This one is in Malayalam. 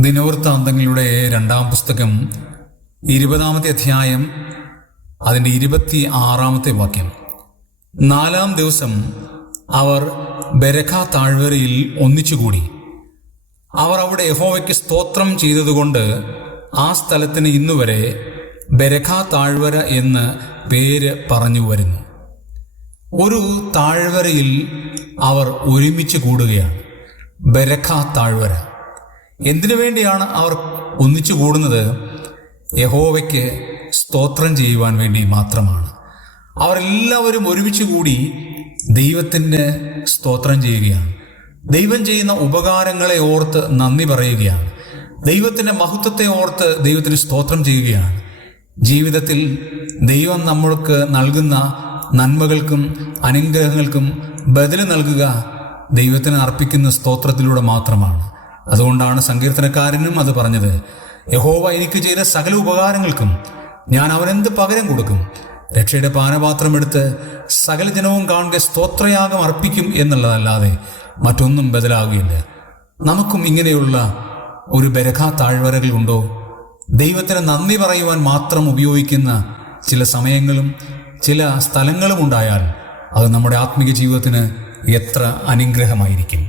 ദിനവൃത്താന്തങ്ങളുടെ രണ്ടാം പുസ്തകം ഇരുപതാമത്തെ അധ്യായം അതിന്റെ ഇരുപത്തി ആറാമത്തെ വാക്യം. നാലാം ദിവസം അവർ ബരഖ താഴ്വരയിൽ ഒന്നിച്ചുകൂടി അവർ അവിടെ യഹോവയ്ക്ക് സ്തോത്രം ചെയ്തതുകൊണ്ട് ആ സ്ഥലത്തിന് ഇന്നുവരെ ബരഖ താഴ്വര എന്ന് പേര് പറഞ്ഞു വരുന്നു. ഒരു താഴ്വരയിൽ അവർ ഒരുമിച്ച് കൂടുകയാണ്. ബരഖ താഴ്വര. എന്തിനു വേണ്ടിയാണ് അവർ ഒന്നിച്ചു കൂടുന്നത്? യഹോവയ്ക്ക് സ്തോത്രം ചെയ്യുവാൻ വേണ്ടി മാത്രമാണ്. അവരെല്ലാവരും ഒരുമിച്ച് കൂടി ദൈവത്തിന് സ്തോത്രം ചെയ്യുകയാണ്. ദൈവം ചെയ്യുന്ന ഉപകാരങ്ങളെ ഓർത്ത് നന്ദി പറയുകയാണ്. ദൈവത്തിന്റെ മഹത്വത്തെ ഓർത്ത് ദൈവത്തിന് സ്തോത്രം ചെയ്യുകയാണ്. ജീവിതത്തിൽ ദൈവം നമ്മൾക്ക് നൽകുന്ന നന്മകൾക്കും അനുഗ്രഹങ്ങൾക്കും ബദൽ നൽകുക ദൈവത്തിന് അർപ്പിക്കുന്ന സ്തോത്രത്തിലൂടെ മാത്രമാണ്. അതുകൊണ്ടാണ് സങ്കീർത്തനക്കാരനും അത് പറഞ്ഞത്. യഹോവ എനിക്ക് ചെയ്ത സകല ഉപകാരങ്ങൾക്കും ഞാൻ അവനെന്ത് പകരം കൊടുക്കും? രക്ഷയുടെ പാനപാത്രം എടുത്ത് സകല ജനവും കാണുക സ്തോത്രയാഗം അർപ്പിക്കും എന്നുള്ളതല്ലാതെ മറ്റൊന്നും ബദലാകുകയില്ല. നമുക്കും ഇങ്ങനെയുള്ള ഒരു ബരഖ താഴ്വരകൾ ഉണ്ടോ? ദൈവത്തിന് നന്ദി പറയുവാൻ മാത്രം ഉപയോഗിക്കുന്ന ചില സമയങ്ങളും ചില സ്ഥലങ്ങളും ഉണ്ടായാൽ അത് നമ്മുടെ ആത്മീയ ജീവിതത്തിന് എത്ര അനുഗ്രഹമായിരിക്കും.